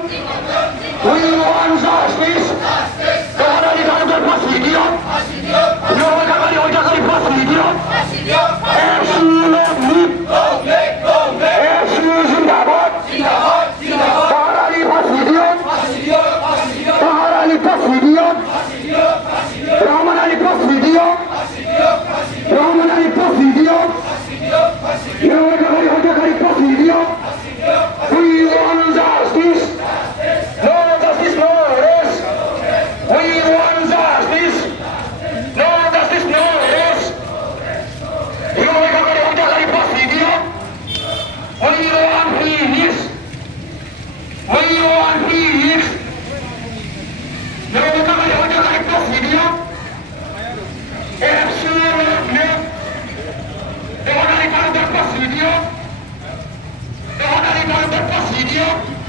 We want justice. Kepada di kantor Presidium. Udah kali Presidium. FCU Zindabad. Kepada di Presidium. Kepada di Presidium. Rahman Ali Presidium. Rahman Ali Presidium. Udah kali Presidium. We want justice. No justice, no arrest. We want justice. No justice, no arrest. Udah kali Presidium. We want peace. We want peace. Udah kali Presidium. Presidium.